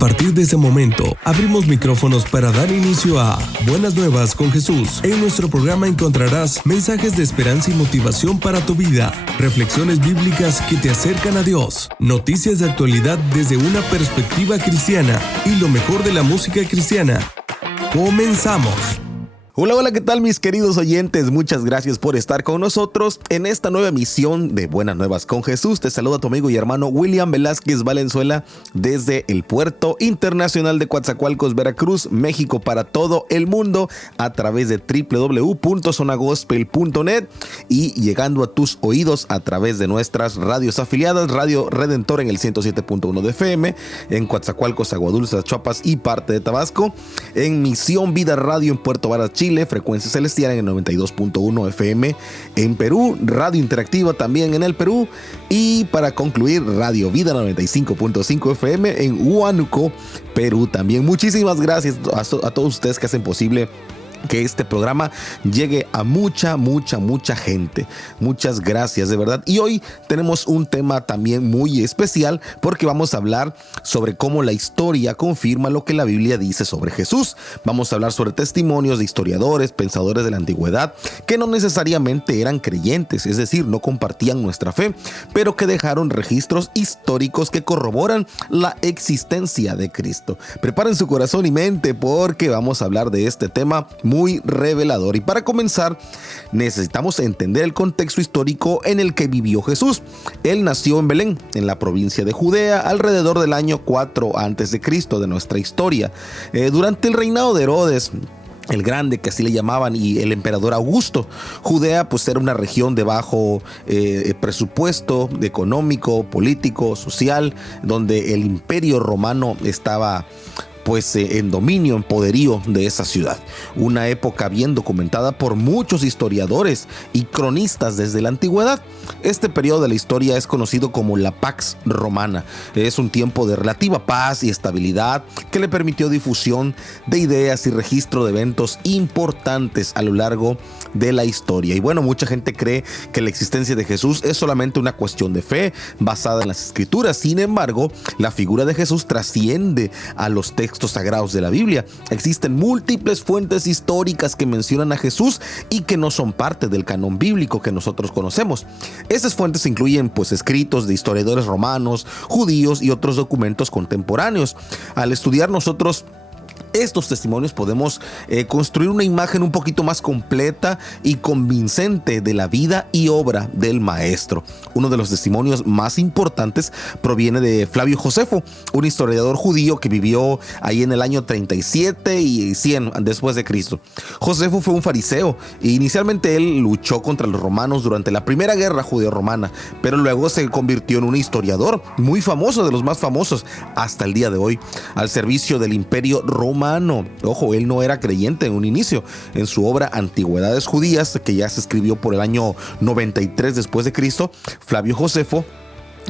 partir de ese momento, abrimos micrófonos para dar inicio a Buenas Nuevas con Jesús. En nuestro programa encontrarás mensajes de esperanza y motivación para tu vida, reflexiones bíblicas que te acercan a Dios, noticias de actualidad desde una perspectiva cristiana y lo mejor de la música cristiana. ¡Comenzamos! Hola, ¿qué tal mis queridos oyentes? Muchas gracias por estar con nosotros en esta nueva emisión de Buenas Nuevas con Jesús. Te saluda tu amigo y hermano William Velázquez Valenzuela desde el Puerto Internacional de Coatzacoalcos, Veracruz, México, para todo el mundo a través de www.zonagospel.net y llegando a tus oídos a través de nuestras radios afiliadas, Radio Redentor en el 107.1 de FM, en Coatzacoalcos, Aguadulce, Chiapas y parte de Tabasco, en Misión Vida Radio en Puerto Varas, Chile, Frecuencia Celestial en el 92.1 FM en Perú, Radio Interactiva también en el Perú y para concluir Radio Vida 95.5 FM en Huánuco, Perú también. Muchísimas gracias a todos ustedes que hacen posible que este programa llegue a mucha gente. Muchas gracias, de verdad. Y hoy tenemos un tema también muy especial porque vamos a hablar sobre cómo la historia confirma lo que la Biblia dice sobre Jesús. Vamos a hablar sobre testimonios de historiadores, pensadores de la antigüedad que no necesariamente eran creyentes, es decir, no compartían nuestra fe, pero que dejaron registros históricos que corroboran la existencia de Cristo. Preparen su corazón y mente porque vamos a hablar de este tema muy revelador. Y para comenzar, necesitamos entender el contexto histórico en el que vivió Jesús. Él nació en Belén, en la provincia de Judea, alrededor del año 4 a.C. de nuestra historia. Durante el reinado de Herodes el Grande, que así le llamaban, y el emperador Augusto. Judea pues era una región de bajo presupuesto económico, político, social, donde el imperio romano estaba en dominio, en poderío de esa ciudad. Una época bien documentada por muchos historiadores y cronistas desde la antigüedad. Este periodo de la historia es conocido como la Pax Romana. Es un tiempo de relativa paz y estabilidad que le permitió difusión de ideas y registro de eventos importantes a lo largo de la historia. Y bueno, mucha gente cree que la existencia de Jesús es solamente una cuestión de fe basada en las escrituras. Sin embargo, la figura de Jesús trasciende a los textos sagrados de la Biblia. Existen múltiples fuentes históricas que mencionan a Jesús y que no son parte del canon bíblico que nosotros conocemos. Estas fuentes incluyen escritos de historiadores romanos, judíos y otros documentos contemporáneos. Al estudiar nosotros estos testimonios podemos construir una imagen un poquito más completa y convincente de la vida y obra del maestro. Uno de los testimonios más importantes proviene de Flavio Josefo, un historiador judío que vivió ahí en el año 37 y 100 después de Cristo. Josefo fue un fariseo e inicialmente él luchó contra los romanos durante la primera guerra judeo-romana, pero luego se convirtió en un historiador muy famoso, de los más famosos hasta el día de hoy, al servicio del imperio romano. Ojo, él no era creyente en un inicio. En su obra Antigüedades Judías, que ya se escribió por el año 93 después de Cristo, Flavio Josefo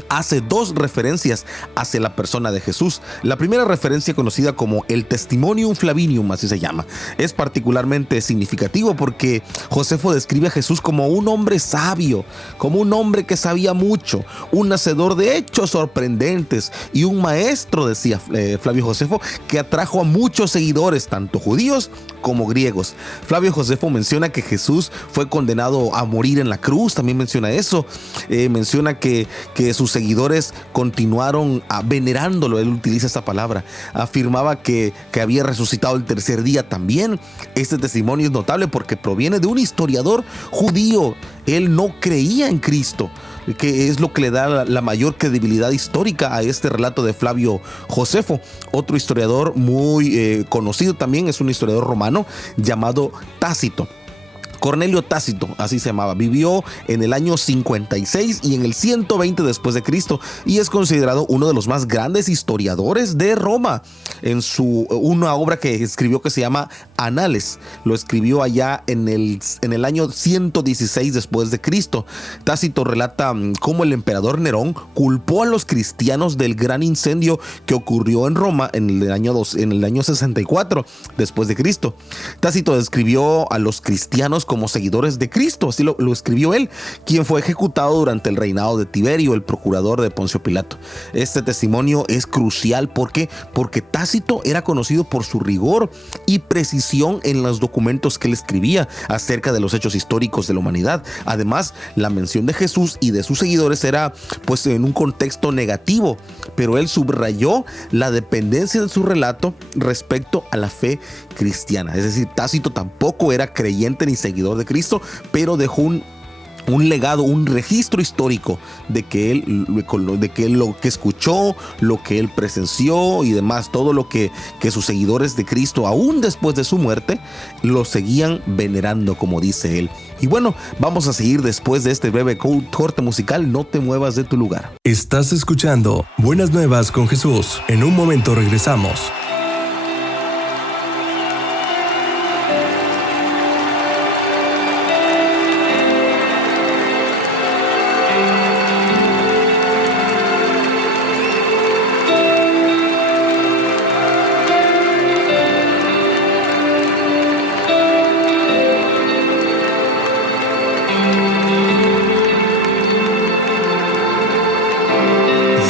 hace dos referencias hacia la persona de Jesús. La primera referencia, conocida como el Testimonium Flavinium, así se llama, es particularmente significativo porque Josefo describe a Jesús como un hombre sabio, como un hombre que sabía mucho, un hacedor de hechos sorprendentes y un maestro, decía Flavio Josefo, que atrajo a muchos seguidores, tanto judíos como griegos. Flavio Josefo menciona que Jesús fue condenado a morir en la cruz, también menciona eso, menciona que sus seguidores continuaron venerándolo. Él utiliza esa palabra. Afirmaba que había resucitado el tercer día también. Este testimonio es notable porque proviene de un historiador judío. Él no creía en Cristo, que es lo que le da la mayor credibilidad histórica a este relato de Flavio Josefo. Otro historiador muy conocido también es un historiador romano llamado Tácito. Cornelio Tácito, así se llamaba, vivió en el año 56 y en el 120 después de Cristo y es considerado uno de los más grandes historiadores de Roma. En una obra que escribió que se llama Anales, lo escribió allá en el año 116 después de Cristo. Tácito relata cómo el emperador Nerón culpó a los cristianos del gran incendio que ocurrió en Roma en el año 64 después de Cristo. Tácito describió a los cristianos como seguidores de Cristo, así lo escribió él, quien fue ejecutado durante el reinado de Tiberio, el procurador de Poncio Pilato. Este testimonio es crucial porque Tácito era conocido por su rigor y precisión en los documentos que él escribía acerca de los hechos históricos de la humanidad. Además, la mención de Jesús y de sus seguidores era pues en un contexto negativo, pero él subrayó la dependencia de su relato respecto a la fe cristiana. Es decir, Tácito tampoco era creyente ni seguidor de Cristo, pero dejó un legado, un registro histórico de que él lo que escuchó, lo que él presenció y demás, todo lo que sus seguidores de Cristo, aún después de su muerte, lo seguían venerando, como dice él. Y bueno, vamos a seguir después de este breve corte musical. No te muevas de tu lugar. Estás escuchando Buenas Nuevas con Jesús. En un momento regresamos.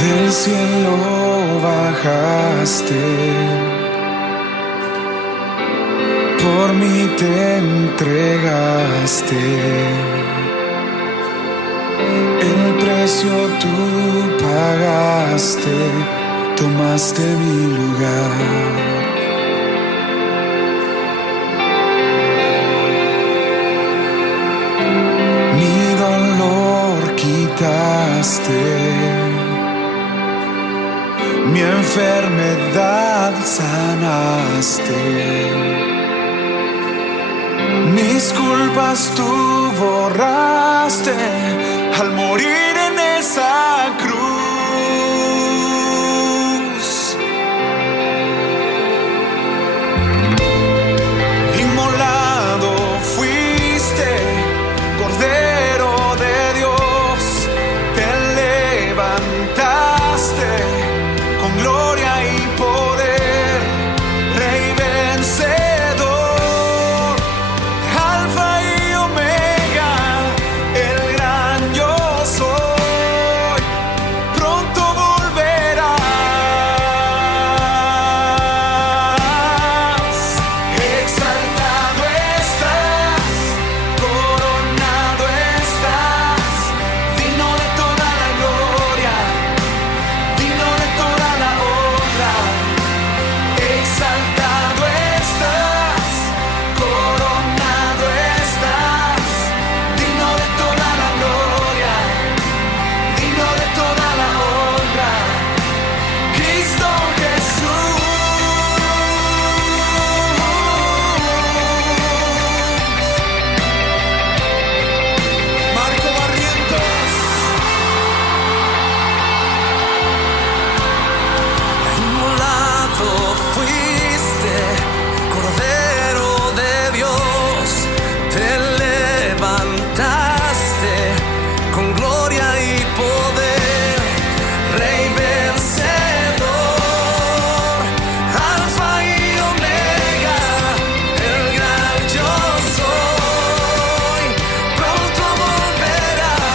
Del cielo bajaste, por mí te entregaste, el precio tú pagaste, tomaste mi lugar. Mi dolor quitaste, mi enfermedad sanaste, mis culpas tú borraste al morir en esa cruz. Inmolado fuiste, Cordero de Dios, te levantaste con gloria y poder, Rey vencedor, Alfa y Omega, el gran yo soy, pronto volverás. Exaltado estás, coronado estás, digno de toda la gloria, digno de toda la honra. Exaltado estás, coronado estás, digno de toda la gloria, digno de toda la honra. Cristo Jesús. Marco Barrientos. Inmolado fuiste, Cordero de Dios, te levantaste con gloria y poder, Rey vencedor, Alfa y Omega, el gran yo soy, pronto volverás,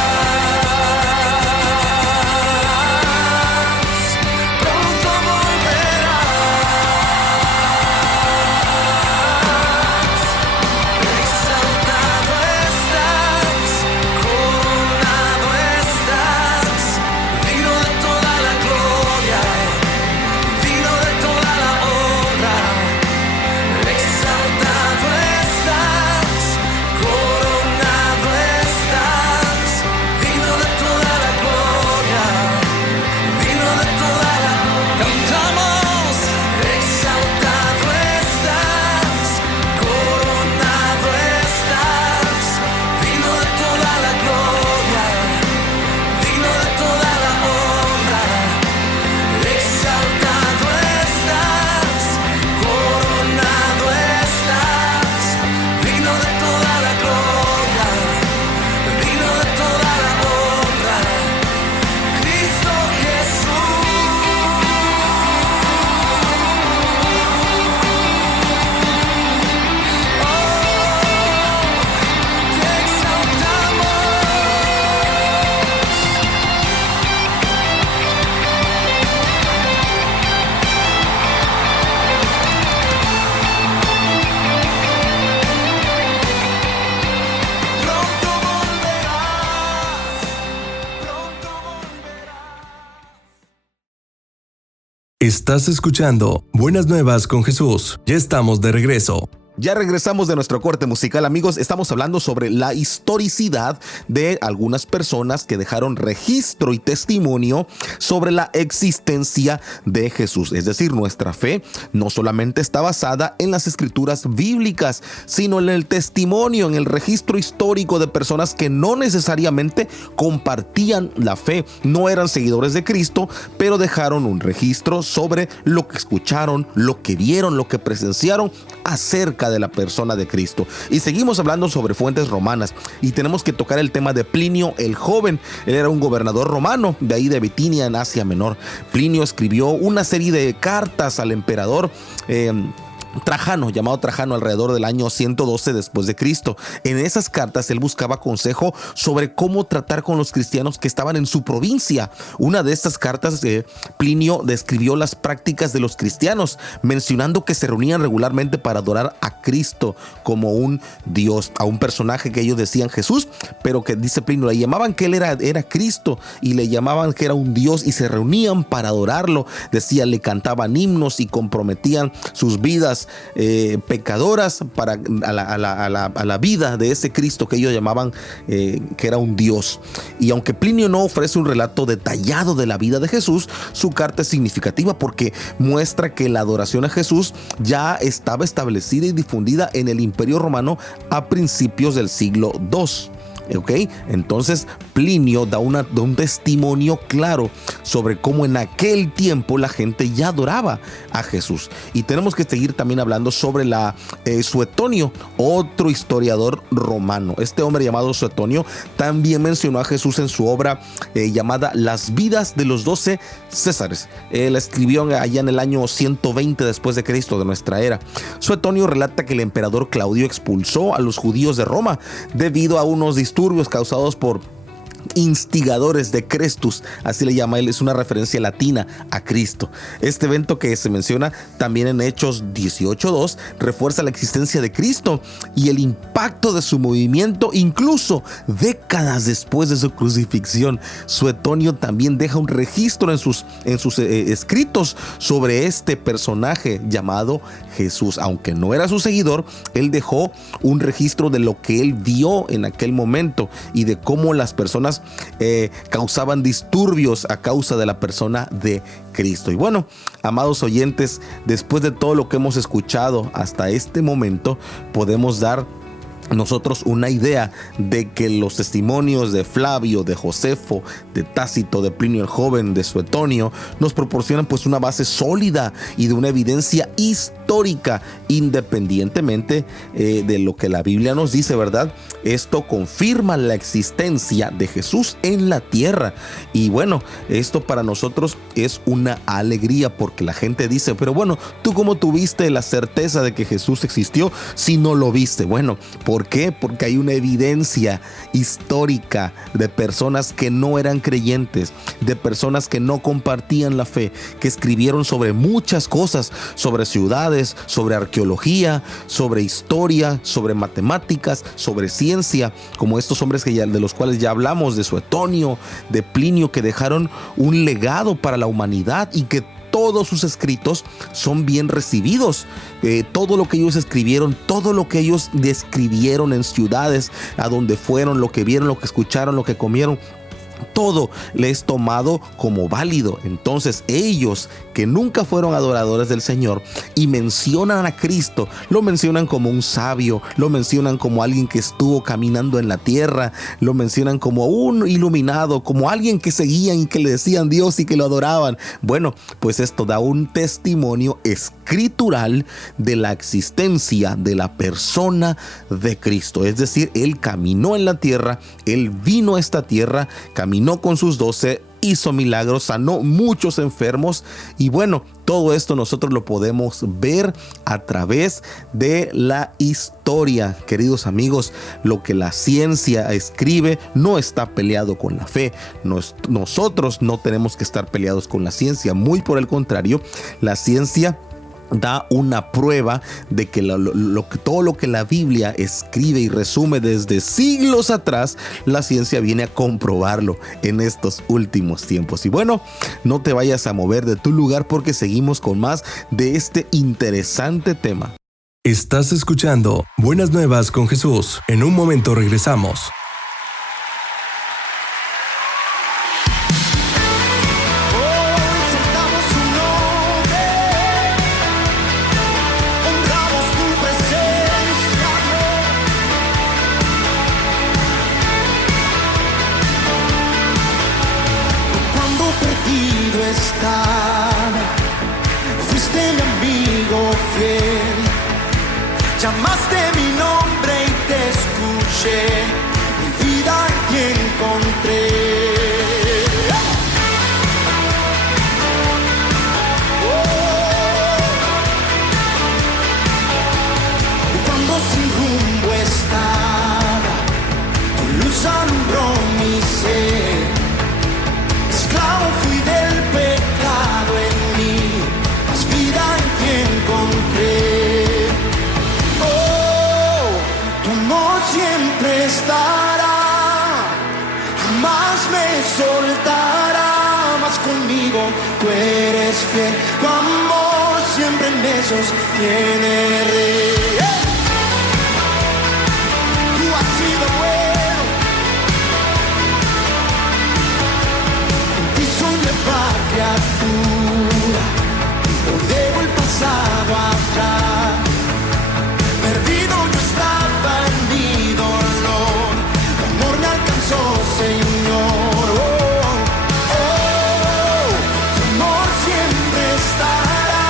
pronto volverás. Estás escuchando Buenas Nuevas con Jesús. Ya estamos de regreso. Ya regresamos de nuestro corte musical, amigos. Estamos hablando sobre la historicidad de algunas personas que dejaron registro y testimonio sobre la existencia de Jesús. Es decir, nuestra fe no solamente está basada en las escrituras bíblicas, sino en el testimonio, en el registro histórico de personas que no necesariamente compartían la fe, no eran seguidores de Cristo, pero dejaron un registro sobre lo que escucharon, lo que vieron, lo que presenciaron acerca de la persona de Cristo. Y seguimos hablando sobre fuentes romanas y tenemos que tocar el tema de Plinio el Joven. Él era un gobernador romano de ahí de Bitinia en Asia Menor. Plinio escribió una serie de cartas al emperador Trajano, llamado Trajano, alrededor del año 112 después de Cristo. En esas cartas él buscaba consejo sobre cómo tratar con los cristianos que estaban en su provincia. Una de estas cartas Plinio describió las prácticas de los cristianos, mencionando que se reunían regularmente para adorar a Cristo como un Dios, a un personaje que ellos decían Jesús, pero que dice Plinio, le llamaban que él era Cristo y le llamaban que era un Dios y se reunían para adorarlo. Decía, le cantaban himnos y comprometían sus vidas pecadoras a la vida de ese Cristo que ellos llamaban que era un Dios. Y aunque Plinio no ofrece un relato detallado de la vida de Jesús, su carta es significativa porque muestra que la adoración a Jesús ya estaba establecida y difundida en el Imperio Romano a principios del siglo II. Entonces Plinio da un testimonio claro sobre cómo en aquel tiempo la gente ya adoraba a Jesús. Y tenemos que seguir también hablando sobre Suetonio, otro historiador romano. Este hombre llamado Suetonio también mencionó a Jesús en su obra llamada Las vidas de los 12 Césares. La escribió allá en el año 120 después de Cristo, de nuestra era. Suetonio relata que el emperador Claudio expulsó a los judíos de Roma debido a unos disturbios causados por instigadores de Crestus, así le llama él, es una referencia latina a Cristo. Este evento que se menciona también en Hechos 18:2 refuerza la existencia de Cristo y el impacto de su movimiento incluso décadas después de su crucifixión. Suetonio también deja un registro en sus escritos sobre este personaje llamado Jesús. Aunque no era su seguidor, él dejó un registro de lo que él vio en aquel momento y de cómo las personas causaban disturbios a causa de la persona de Cristo. Y bueno, amados oyentes, después de todo lo que hemos escuchado hasta este momento, podemos dar nosotros una idea de que los testimonios de Flavio, de Josefo, de Tácito, de Plinio el Joven, de Suetonio nos proporcionan pues una base sólida y de una evidencia histórica independientemente de lo que la Biblia nos dice, ¿verdad? Esto confirma la existencia de Jesús en la tierra. Y bueno, esto para nosotros es una alegría porque la gente dice, pero bueno, ¿tú cómo tuviste la certeza de que Jesús existió si no lo viste? Bueno, ¿por qué? Porque hay una evidencia histórica de personas que no eran creyentes, de personas que no compartían la fe, que escribieron sobre muchas cosas, sobre ciudades, sobre arqueología, sobre historia, sobre matemáticas, sobre ciencia, como estos hombres de los cuales ya hablamos, de Suetonio, de Plinio, que dejaron un legado para la humanidad y que todos sus escritos son bien recibidos. Todo lo que ellos escribieron, todo lo que ellos describieron en ciudades, a donde fueron, lo que vieron, lo que escucharon, lo que comieron, todo le es tomado como válido. Entonces ellos que nunca fueron adoradores del Señor y mencionan a Cristo, lo mencionan como un sabio, lo mencionan como alguien que estuvo caminando en la tierra, lo mencionan como un iluminado, como alguien que seguían y que le decían Dios y que lo adoraban. Bueno, pues esto da un testimonio escritural de la existencia de la persona de Cristo. Es decir, Él caminó en la tierra, Él vino a esta tierra, caminó con sus 12, hizo milagros, sanó muchos enfermos y bueno, todo esto nosotros lo podemos ver a través de la historia. Queridos amigos, lo que la ciencia escribe no está peleado con la fe. Nosotros no tenemos que estar peleados con la ciencia, muy por el contrario, la ciencia da una prueba de que todo lo que la Biblia escribe y resume desde siglos atrás, la ciencia viene a comprobarlo en estos últimos tiempos. Y bueno, no te vayas a mover de tu lugar porque seguimos con más de este interesante tema. Estás escuchando Buenas Nuevas con Jesús. En un momento regresamos. Fuiste mi amigo fiel, llamaste mi nombre y te escuché, mi vida en ti encontré. Cuando sin rumbo estaba, tu luz alumbró mi ser, esclavo fui del pecado en mí, más vida en ti encontré. Oh, tu amor siempre estará, jamás me soltará, más conmigo tú eres fiel, tu amor siempre me sostiene, Rey. Tú has sido bueno, en ti soy nueva criatura, hoy dejo el pasado atrás. Perdido yo estaba en mi dolor, tu amor me alcanzó, Señor. Oh, oh, tu amor siempre estará,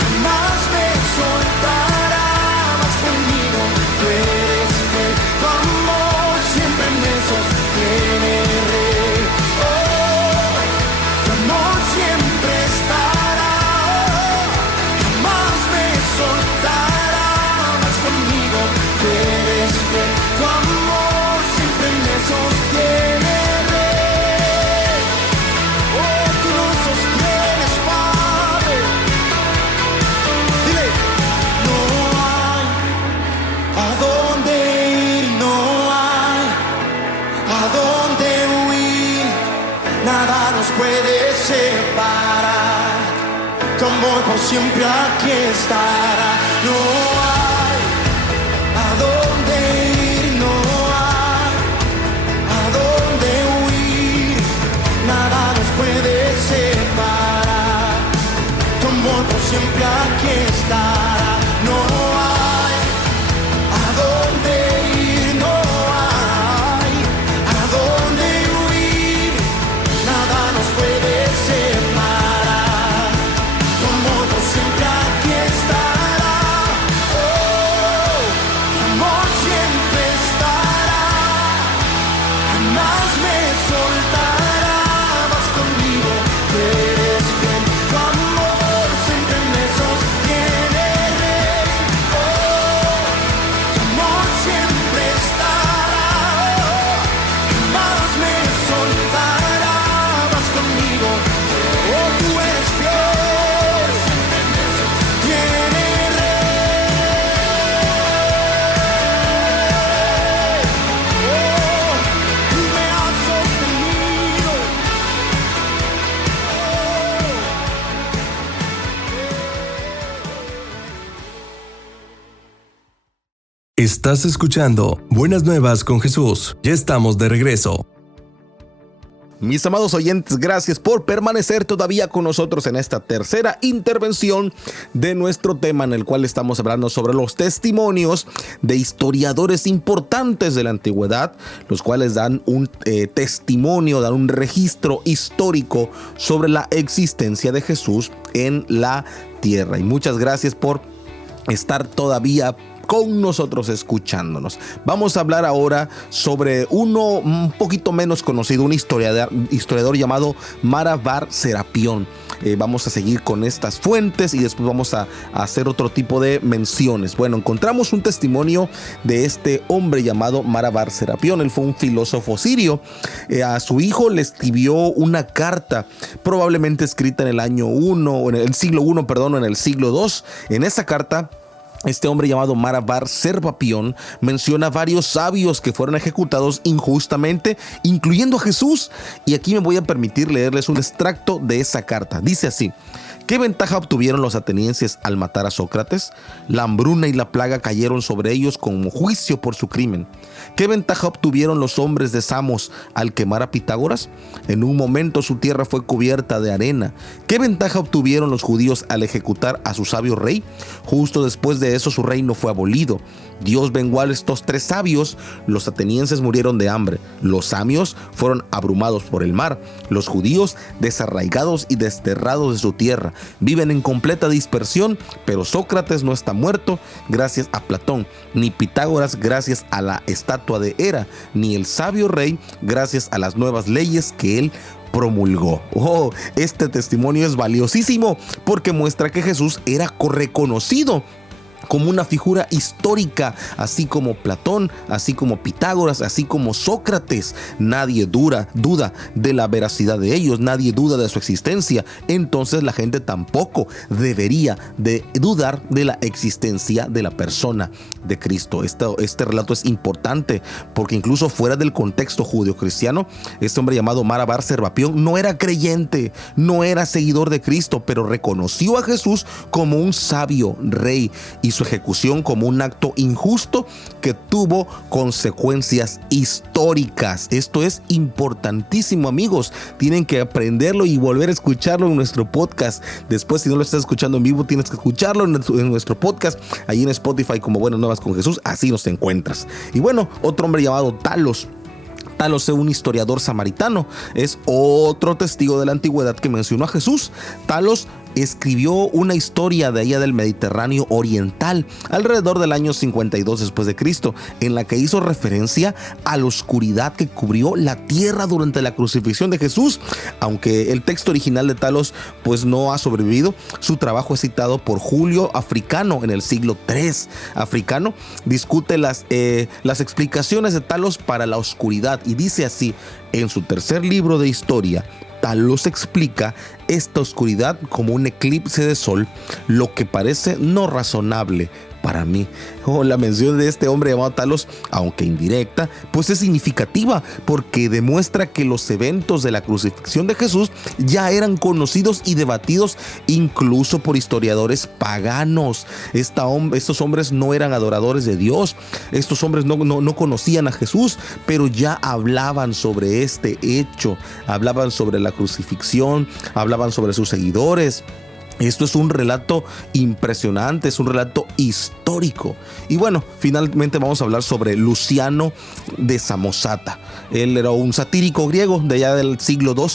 jamás me soltará, más conmigo tú eres fiel, tu amor siempre me sostiene, Rey. Oh, tu amor siempre estará, jamás me soltará, más conmigo tú eres fiel, tu amor siempre me sostiene, Rey. Oh, tú nos sostienes, Padre. Dile, no hay a dónde ir, no hay a dónde huir, nada nos puede separar, tu amor por siempre aquí estará. No hay a dónde ir, no hay a dónde huir, nada nos puede separar, tu amor por siempre aquí estará. No hay a dónde ir, no hay a dónde huir, nada nos puede separar, tu amor por siempre aquí estará. Oh, tu amor siempre estará, jamás me soltará, vas conmigo, tú eres fiel, tu amor siempre me sostiene, Rey. Oh, tu amor siempre estará, jamás me soltará, vas conmigo. Oh, tú eres fiel, tiene, Rey. Oh, tú me has sostenido. Estás escuchando Buenas Nuevas con Jesús. Ya estamos de regreso. Mis amados oyentes, gracias por permanecer todavía con nosotros en esta tercera intervención de nuestro tema, en el cual estamos hablando sobre los testimonios de historiadores importantes de la antigüedad, los cuales dan un testimonio, dan un registro histórico sobre la existencia de Jesús en la tierra. Y muchas gracias por estar todavía con nosotros escuchándonos. Vamos a hablar ahora sobre uno un poquito menos conocido, un historiador llamado Mara bar Serapión. Vamos a seguir con estas fuentes y después vamos a hacer otro tipo de menciones. Bueno, encontramos un testimonio de este hombre llamado Mara bar Serapión. Él fue un filósofo sirio. A su hijo le escribió una carta, probablemente escrita en el año 1, o en el siglo 1, perdón, o en el siglo 2. En esa carta, este hombre llamado Mara bar Serapión menciona varios sabios que fueron ejecutados injustamente, incluyendo a Jesús. Y aquí me voy a permitir leerles un extracto de esa carta. Dice así: ¿qué ventaja obtuvieron los atenienses al matar a Sócrates? La hambruna y la plaga cayeron sobre ellos como juicio por su crimen. ¿Qué ventaja obtuvieron los hombres de Samos al quemar a Pitágoras? En un momento su tierra fue cubierta de arena. ¿Qué ventaja obtuvieron los judíos al ejecutar a su sabio rey? Justo después de eso su reino fue abolido. Dios vengó a estos 3 sabios. Los atenienses murieron de hambre. Los samios fueron abrumados por el mar. Los judíos desarraigados y desterrados de su tierra. Viven en completa dispersión, pero Sócrates no está muerto gracias a Platón, ni Pitágoras gracias a la estatua de Hera, ni el sabio rey gracias a las nuevas leyes que él promulgó. Este testimonio es valiosísimo porque muestra que Jesús era reconocido como una figura histórica, así como Platón, así como Pitágoras, así como Sócrates. Nadie duda de la veracidad de ellos, nadie duda de su existencia. Entonces la gente tampoco debería de dudar de la existencia de la persona de Cristo. Este relato es importante porque incluso fuera del contexto judeocristiano, este hombre llamado Mara bar Serapión no era creyente, no era seguidor de Cristo, pero reconoció a Jesús como un sabio rey y su ejecución como un acto injusto que tuvo consecuencias históricas. Esto es importantísimo, amigos. Tienen que aprenderlo y volver a escucharlo en nuestro podcast. Después, si no lo estás escuchando en vivo, tienes que escucharlo en nuestro podcast, ahí en Spotify como Buenas Nuevas con Jesús. Así nos encuentras. Y bueno, otro hombre llamado Talos es un historiador samaritano. Es otro testigo de la antigüedad que mencionó a Jesús. Talos escribió una historia de allá del Mediterráneo oriental alrededor del año 52 después de Cristo, en la que hizo referencia a la oscuridad que cubrió la tierra durante la crucifixión de Jesús. Aunque el texto original de Talos pues no ha sobrevivido, su trabajo es citado por Julio Africano en el siglo III. Africano discute las explicaciones de Talos para la oscuridad y dice así en su tercer libro de historia: Talos explica esta oscuridad como un eclipse de sol, lo que parece no razonable para mí. La mención de este hombre llamado Talos, aunque indirecta, pues es significativa porque demuestra que los eventos de la crucifixión de Jesús ya eran conocidos y debatidos incluso por historiadores paganos. Estos hombres no eran adoradores de Dios, estos hombres no conocían a Jesús, pero ya hablaban sobre este hecho, hablaban sobre la crucifixión, hablaban sobre sus seguidores. Esto es un relato impresionante, es un relato histórico. Y bueno, finalmente vamos a hablar sobre Luciano de Samosata. Él era un satírico griego de allá del siglo II.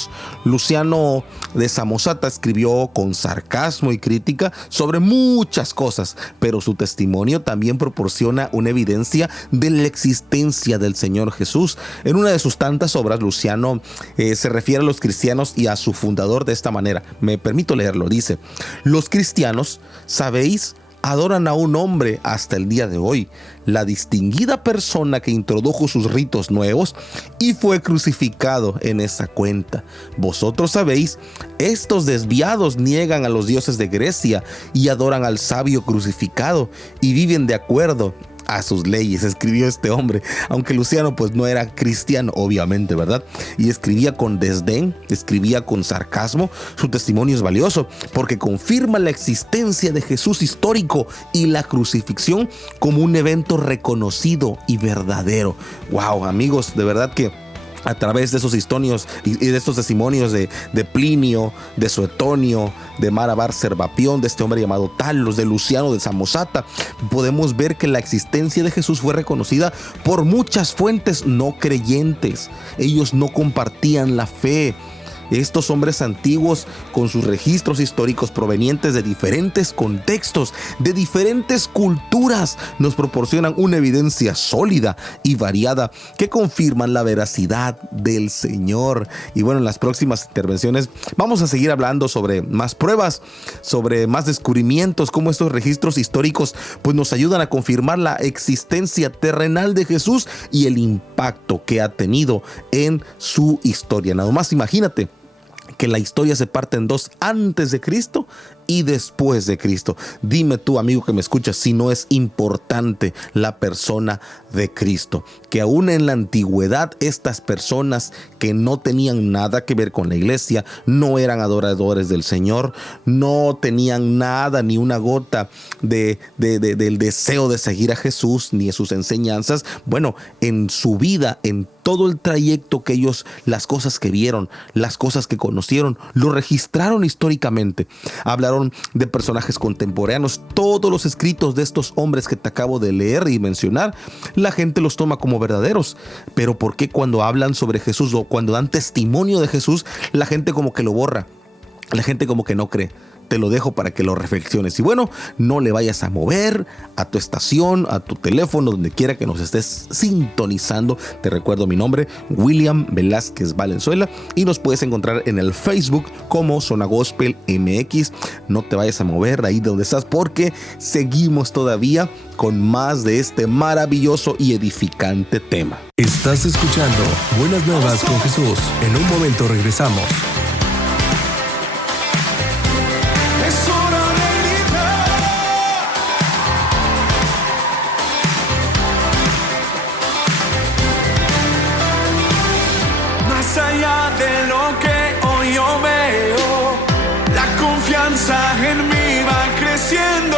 Luciano de Samosata escribió con sarcasmo y crítica sobre muchas cosas, pero su testimonio también proporciona una evidencia de la existencia del Señor Jesús. En una de sus tantas obras, Luciano se refiere a los cristianos y a su fundador de esta manera. Me permito leerlo, dice: los cristianos, sabéis, adoran a un hombre hasta el día de hoy, la distinguida persona que introdujo sus ritos nuevos y fue crucificado en esa cuenta. Vosotros sabéis, estos desviados niegan a los dioses de Grecia y adoran al sabio crucificado y viven de acuerdo a sus leyes, escribió este hombre, aunque Luciano pues no era cristiano, obviamente, ¿verdad? Y escribía con desdén, escribía con sarcasmo. Su testimonio es valioso porque confirma la existencia de Jesús histórico y la crucifixión como un evento reconocido y verdadero. Wow, amigos, de verdad que a través de esos historios y de estos testimonios de Plinio, de Suetonio, de Mara bar Serapión, de este hombre llamado Talos, de Luciano de Samosata, podemos ver que la existencia de Jesús fue reconocida por muchas fuentes no creyentes. Ellos no compartían la fe. Estos hombres antiguos, con sus registros históricos provenientes de diferentes contextos, de diferentes culturas, nos proporcionan una evidencia sólida y variada que confirman la veracidad del Señor. Y bueno, en las próximas intervenciones vamos a seguir hablando sobre más pruebas, sobre más descubrimientos, cómo estos registros históricos pues nos ayudan a confirmar la existencia terrenal de Jesús y el impacto que ha tenido en su historia. Nada más imagínate que la historia se parte en dos: antes de Cristo y después de Cristo. Dime tú, amigo que me escuchas, si no es importante la persona de Cristo. Que aún en la antigüedad, estas personas que no tenían nada que ver con la iglesia, no eran adoradores del Señor, no tenían nada, ni una gota del deseo de seguir a Jesús, ni de sus enseñanzas. Bueno, en su vida, en todo el trayecto que ellos, las cosas que vieron, las cosas que conocieron, lo registraron históricamente. Hablaron de personajes contemporáneos. Todos los escritos de estos hombres que te acabo de leer y mencionar, la gente los toma como verdaderos. Pero ¿por qué cuando hablan sobre Jesús o cuando dan testimonio de Jesús, la gente como que lo borra? La gente como que no cree. Te lo dejo para que lo reflexiones. Y bueno, no le vayas a mover a tu estación, a tu teléfono, donde quiera que nos estés sintonizando. Te recuerdo mi nombre, William Velázquez Valenzuela, y nos puedes encontrar en el Facebook como Zona Gospel MX. No te vayas a mover ahí de donde estás, porque seguimos todavía con más de este maravilloso y edificante tema. Estás escuchando Buenas Nuevas con Jesús. En un momento regresamos. Es hora de gritar. Más allá de lo que hoy yo veo, la confianza en mí va creciendo.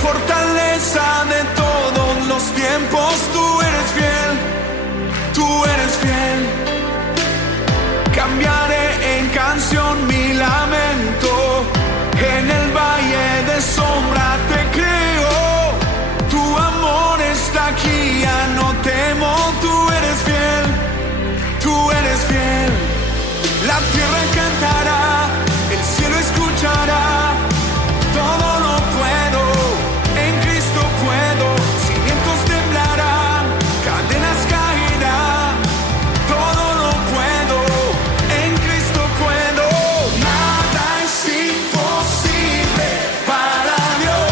Fortaleza de todos los tiempos, tú eres fiel, tú eres fiel. Cambiaré en canción mi lamento, en el valle de sombra te creo. Tu amor está aquí, ya no temo, tú eres fiel, tú eres fiel. La tierra cantará, el cielo escuchará, todo lo puedo, en Cristo puedo. Cimientos temblarán, cadenas caerán, todo lo puedo, en Cristo puedo. Nada es imposible para Dios.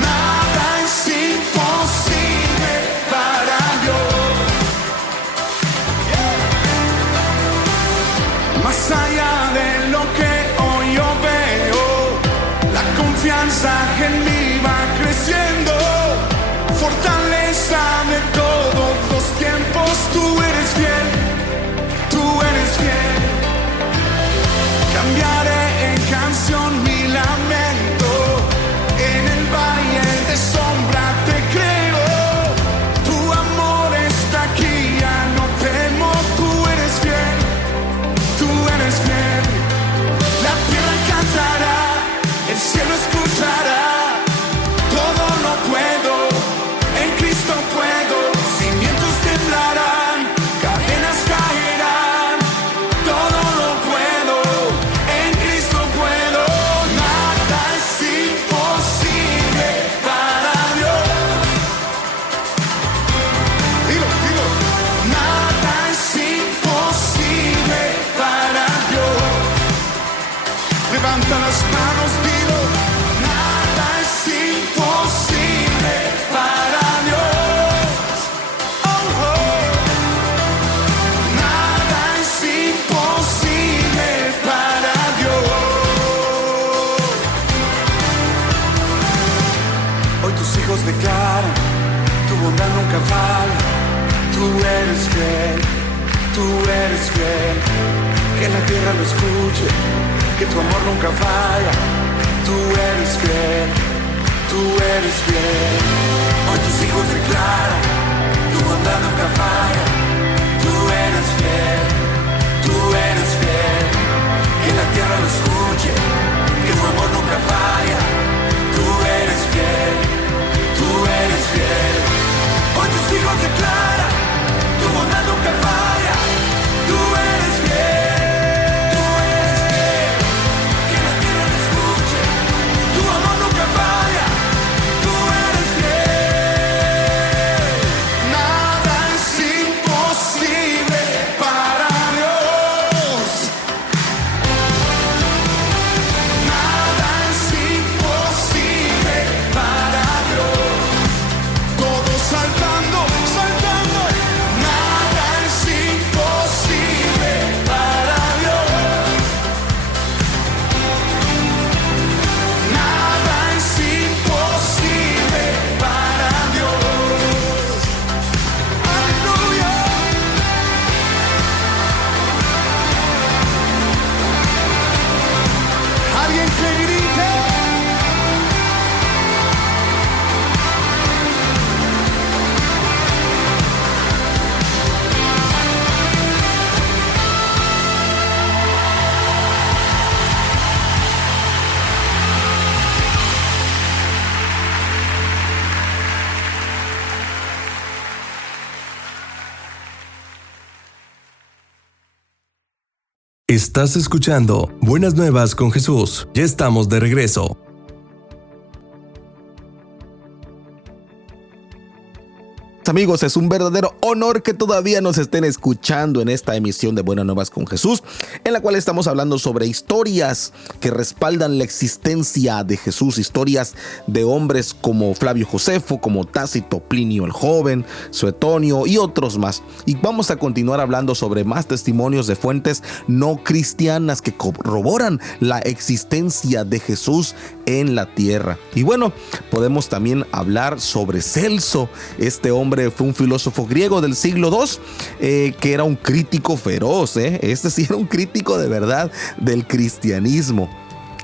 Nada es imposible para Dios. Más allá de lo que hoy yo veo, la confianza en mí va creciendo. Fortaleza de todos los tiempos, tú eres fiel, tú eres fiel. Cambiaré en canción mi lamento, en el valle de sombra te creo. Tu amor está aquí, ya no temo, tú eres fiel, tú eres fiel. La tierra cantará, el cielo escuchará, todo lo puedo, en Cristo puedo. Cimientos temblarán, cadenas caerán, todo lo puedo, en Cristo puedo. Nada es imposible para Dios. Dilo, dilo. Nada es imposible para Dios. Levanta las manos, dilo. Nada es imposible para Dios. Oh, oh. Nada es imposible para Dios. Hoy tus hijos declaran, tu bondad nunca falla. Tú eres fiel, tú eres fiel. Que la tierra lo escuche, que tu amor nunca falla. Tú eres fiel, tú eres fiel. Hoy tus hijos declaran, tu bondad nunca falla. Tú eres fiel, tú eres fiel. Que la tierra lo escuche, que tu amor nunca falla. Tú eres fiel, tú eres fiel. Hoy tus hijos declaran, tu bondad nunca Estás escuchando Buenas Nuevas con Jesús. Ya estamos de regreso. Amigos, es un verdadero honor que todavía nos estén escuchando en esta emisión de Buenas Nuevas con Jesús, en la cual estamos hablando sobre historias que respaldan la existencia de Jesús, historias de hombres como Flavio Josefo, como Tácito, Plinio el Joven, Suetonio y otros más. Y vamos a continuar hablando sobre más testimonios de fuentes no cristianas que corroboran la existencia de Jesús en la tierra. Y bueno, podemos también hablar sobre Celso. Este hombre fue un filósofo griego del siglo II, que era un crítico feroz. Este sí era un crítico de verdad del cristianismo.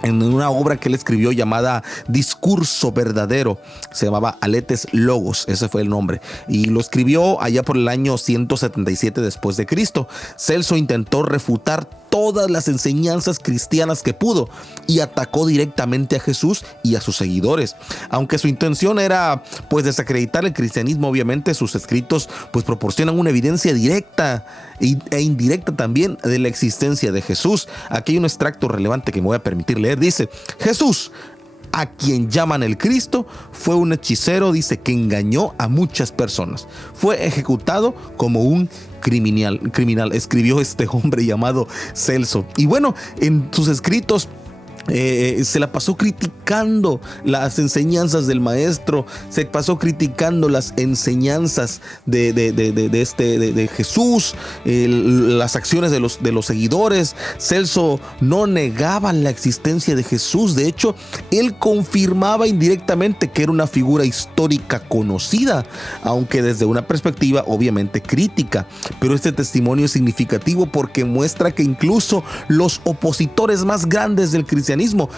En una obra que él escribió llamada Discurso Verdadero, se llamaba Aletes Logos, ese fue el nombre, y lo escribió allá por el año 177 después de Cristo. Celso intentó refutar todas las enseñanzas cristianas que pudo y atacó directamente a Jesús y a sus seguidores. Aunque su intención era pues desacreditar el cristianismo, obviamente sus escritos pues proporcionan una evidencia directa e indirecta también de la existencia de Jesús. Aquí hay un extracto relevante que me voy a permitir leer. Dice: Jesús, a quien llaman el Cristo, fue un hechicero, dice, que engañó a muchas personas. Fue ejecutado como un criminal, escribió este hombre llamado Celso. Y bueno, en sus escritos se la pasó criticando las enseñanzas del maestro, se pasó criticando las enseñanzas de Jesús, las acciones de los seguidores. Celso no negaba la existencia de Jesús. De hecho, él confirmaba indirectamente que era una figura histórica conocida, aunque desde una perspectiva obviamente crítica. Pero este testimonio es significativo porque muestra que incluso los opositores más grandes del cristianismo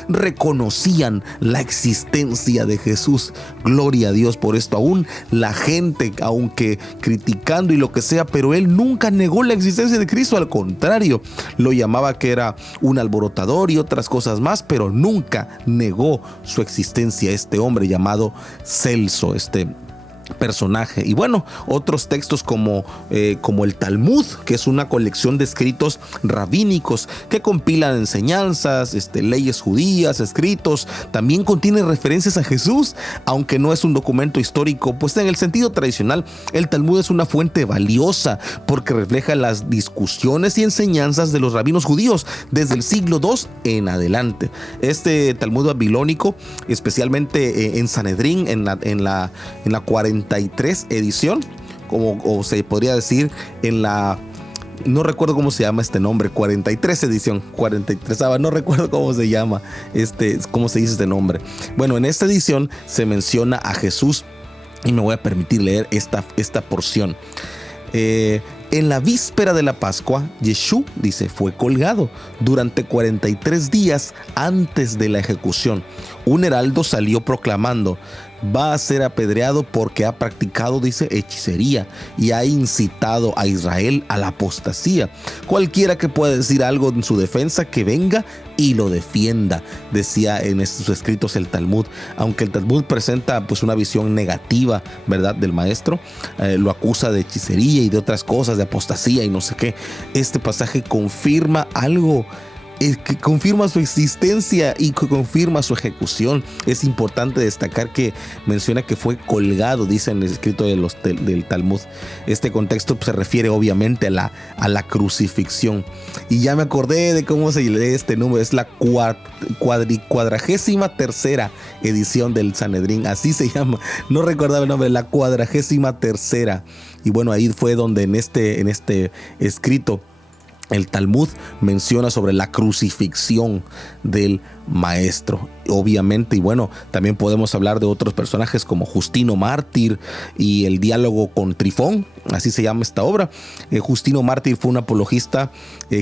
reconocían la existencia de Jesús. Gloria a Dios por esto. Aún la gente, aunque criticando y lo que sea, pero él nunca negó la existencia de Cristo. Al contrario, lo llamaba que era un alborotador y otras cosas más, pero nunca negó su existencia este hombre llamado Celso, este personaje. Y bueno, otros textos como el Talmud, que es una colección de escritos rabínicos que compilan enseñanzas, leyes judías, escritos, también contiene referencias a Jesús, aunque no es un documento histórico, pues en el sentido tradicional el Talmud es una fuente valiosa porque refleja las discusiones y enseñanzas de los rabinos judíos desde el siglo II en adelante. Este Talmud babilónico, especialmente en Sanedrín, en la 43 edición, o se podría decir en la, no recuerdo cómo se llama este nombre, 43 edición, 43, no recuerdo cómo se llama, cómo se dice este nombre. Bueno, en esta edición se menciona a Jesús y me voy a permitir leer esta porción. En la víspera de la Pascua, Yeshú, dice, fue colgado durante 43 días antes de la ejecución. Un heraldo salió proclamando: va a ser apedreado porque ha practicado, dice, hechicería y ha incitado a Israel a la apostasía. Cualquiera que pueda decir algo en su defensa, que venga y lo defienda, decía en estos escritos el Talmud. Aunque el Talmud presenta pues una visión negativa, ¿verdad?, del maestro, lo acusa de hechicería y de otras cosas, de apostasía y no sé qué. Este pasaje confirma algo, que confirma su existencia y que confirma su ejecución. Es importante destacar que menciona que fue colgado, dice en el escrito del Talmud. Este contexto se refiere obviamente a la crucifixión. Y ya me acordé de cómo se lee este número. Es la 43ª edición del Sanedrín, así se llama. No recordaba el nombre, la 43ª. Y bueno, ahí fue donde en este escrito el Talmud menciona sobre la crucifixión del maestro, obviamente. Y bueno, también podemos hablar de otros personajes como Justino Mártir y el diálogo con Trifón, así se llama esta obra. Justino Mártir fue un apologista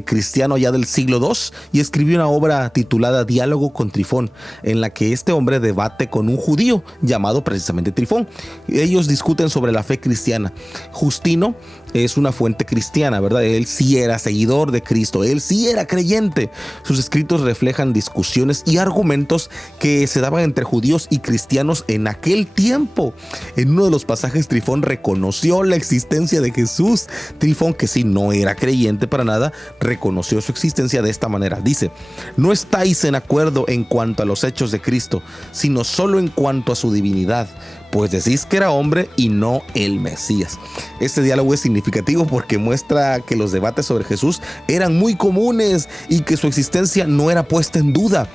cristiano ya del siglo II y escribió una obra titulada Diálogo con Trifón, en la que este hombre debate con un judío llamado precisamente Trifón. Ellos discuten sobre la fe cristiana. Justino es una fuente cristiana, ¿verdad? Él sí era seguidor de Cristo, él sí era creyente. Sus escritos reflejan discusiones y argumentos que se daban entre judíos y cristianos en aquel tiempo. En uno de los pasajes, Trifón reconoció la existencia existencia de Jesús. Trifón, que sí no era creyente para nada, reconoció su existencia de esta manera. Dice: no estáis en acuerdo en cuanto a los hechos de Cristo, sino solo en cuanto a su divinidad, pues decís que era hombre y no el Mesías. Este diálogo es significativo porque muestra que los debates sobre Jesús eran muy comunes y que su existencia no era puesta en duda.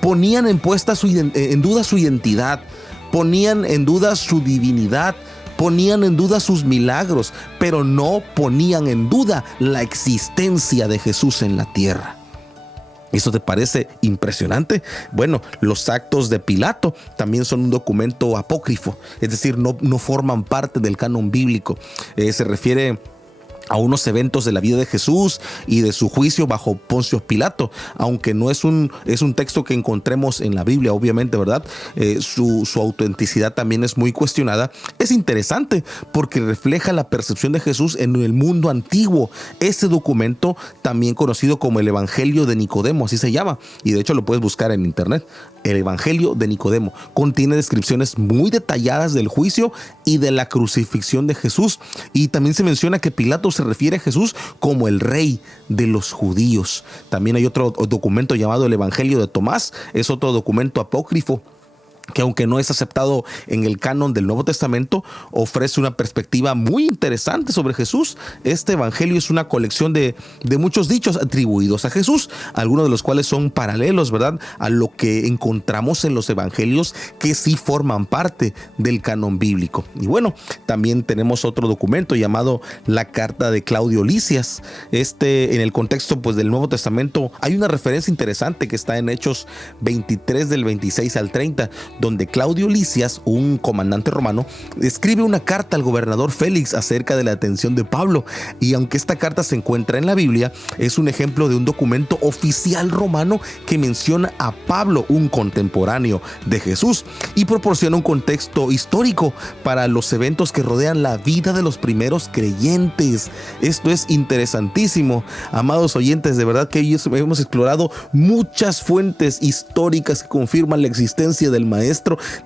Ponían en duda su identidad, ponían en duda su divinidad, ponían en duda sus milagros, pero no ponían en duda la existencia de Jesús en la tierra. ¿Eso te parece impresionante? Bueno, los actos de Pilato también son un documento apócrifo, es decir, no forman parte del canon bíblico. Se refiere a unos eventos de la vida de Jesús y de su juicio bajo Poncio Pilato, aunque no es un texto que encontremos en la Biblia, obviamente, ¿verdad? Su autenticidad también es muy cuestionada. Es interesante porque refleja la percepción de Jesús en el mundo antiguo. Este documento, también conocido como el Evangelio de Nicodemo, así se llama, y de hecho lo puedes buscar en internet. El Evangelio de Nicodemo contiene descripciones muy detalladas del juicio y de la crucifixión de Jesús, y también se menciona que Pilato se refiere a Jesús como el rey de los judíos. También hay otro documento llamado el Evangelio de Tomás, es otro documento apócrifo que, aunque no es aceptado en el canon del Nuevo Testamento, ofrece una perspectiva muy interesante sobre Jesús. Este evangelio es una colección de muchos dichos atribuidos a Jesús, algunos de los cuales son paralelos, ¿verdad?, a lo que encontramos en los evangelios que sí forman parte del canon bíblico. Y bueno, también tenemos otro documento llamado la Carta de Claudio Lisias. En el contexto pues del Nuevo Testamento hay una referencia interesante que está en Hechos 23 del 26 al 30, donde Claudio Lisias, un comandante romano, escribe una carta al gobernador Félix acerca de la detención de Pablo. Y aunque esta carta se encuentra en la Biblia, es un ejemplo de un documento oficial romano que menciona a Pablo, un contemporáneo de Jesús, y proporciona un contexto histórico para los eventos que rodean la vida de los primeros creyentes. Esto es interesantísimo, amados oyentes. De verdad que hemos explorado muchas fuentes históricas que confirman la existencia del Maestro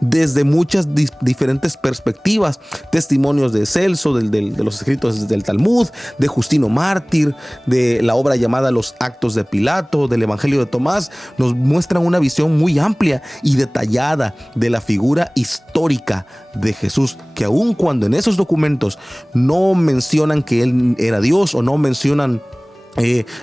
desde muchas diferentes perspectivas. Testimonios de Celso, de los escritos del Talmud, de Justino Mártir, de la obra llamada Los Actos de Pilato, del Evangelio de Tomás, nos muestran una visión muy amplia y detallada de la figura histórica de Jesús, que aun cuando en esos documentos no mencionan que Él era Dios o no mencionan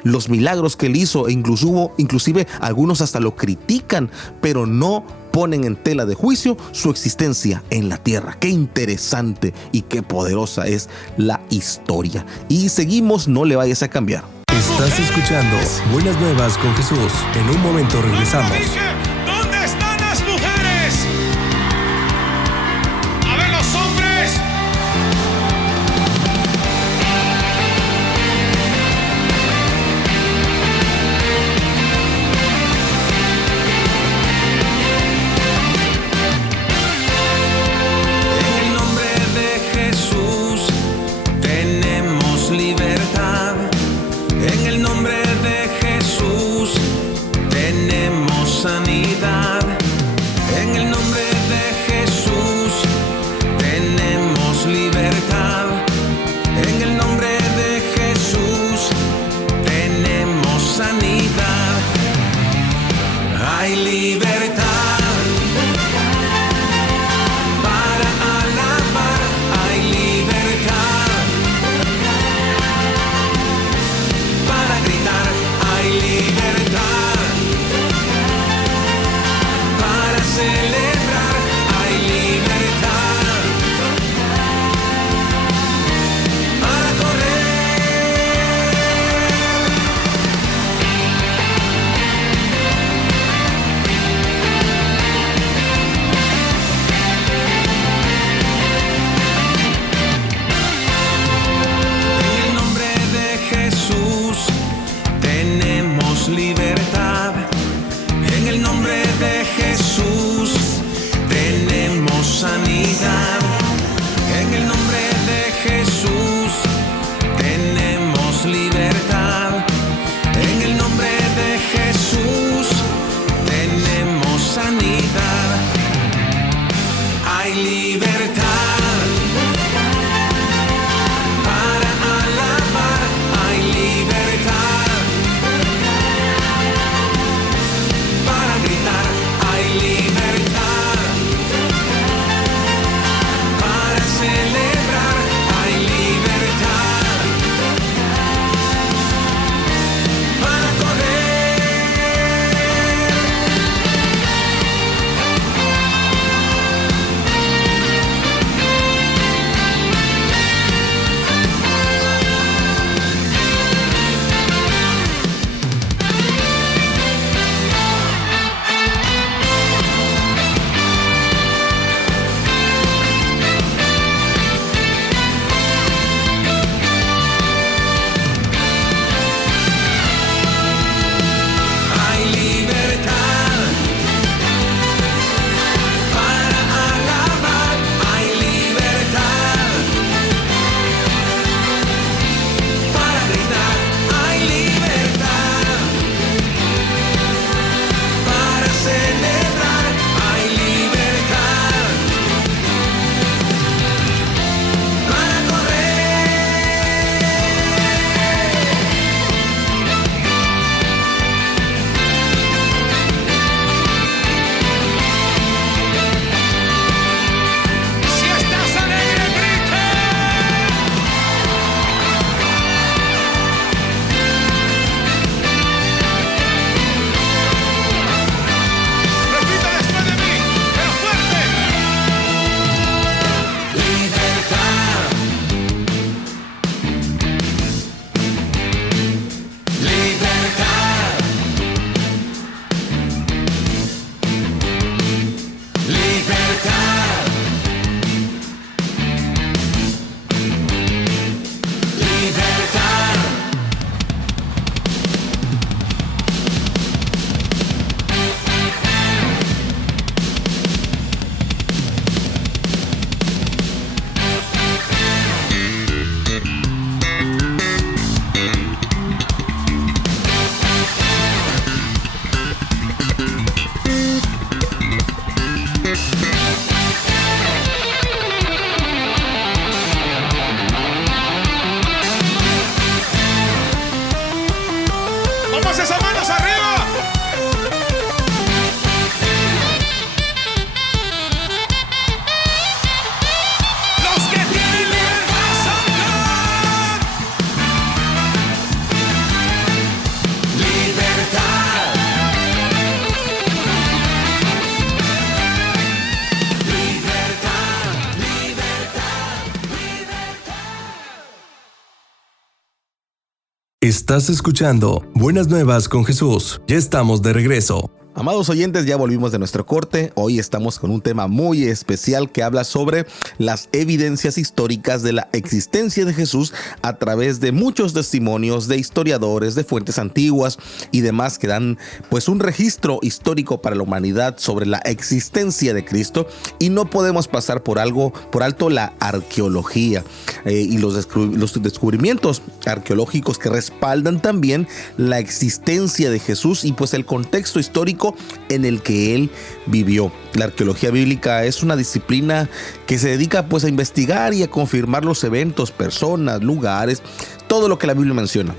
los milagros que Él hizo, e inclusive algunos hasta lo critican, pero no ponen en tela de juicio su existencia en la tierra. Qué interesante y qué poderosa es la historia. Y seguimos, no le vayas a cambiar. Estás escuchando Buenas Nuevas con Jesús. En un momento regresamos. ¿Dónde están las mujeres? A ver, los hombres. En el nombre de Jesús tenemos libertad. En el nombre de Jesús tenemos sanidad. ¡Vamos esas manos arriba! Los que tienen libertad saltan. Libertad. Libertad. Estás escuchando Buenas Nuevas con Jesús. Ya estamos de regreso. Amados oyentes, ya volvimos de nuestro corte. Hoy estamos con un tema muy especial que habla sobre las evidencias históricas de la existencia de Jesús a través de muchos testimonios de historiadores, de fuentes antiguas y demás que dan pues un registro histórico para la humanidad sobre la existencia de Cristo. Y no podemos pasar por alto la arqueología y los descubrimientos arqueológicos que respaldan también la existencia de Jesús y pues el contexto histórico en el que él vivió. La arqueología bíblica es una disciplina que se dedica pues a investigar y a confirmar los eventos, personas, lugares, todo lo que la Biblia menciona.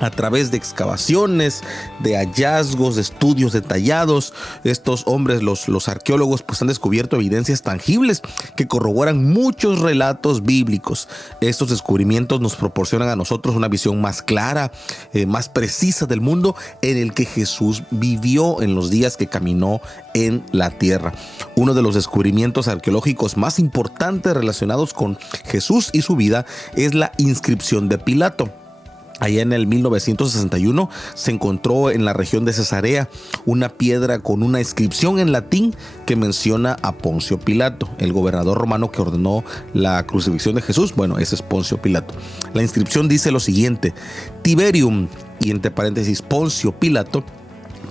A través de excavaciones, de hallazgos, de estudios detallados, estos hombres, los arqueólogos, pues han descubierto evidencias tangibles que corroboran muchos relatos bíblicos. Estos descubrimientos nos proporcionan a nosotros una visión más clara, más precisa del mundo en el que Jesús vivió en los días que caminó en la tierra. Uno de los descubrimientos arqueológicos más importantes relacionados con Jesús y su vida es la inscripción de Pilato. Allá en el 1961 se encontró en la región de Cesarea una piedra con una inscripción en latín que menciona a Poncio Pilato, el gobernador romano que ordenó la crucifixión de Jesús. Bueno, ese es Poncio Pilato. La inscripción dice lo siguiente: Tiberium, y entre paréntesis Poncio Pilato,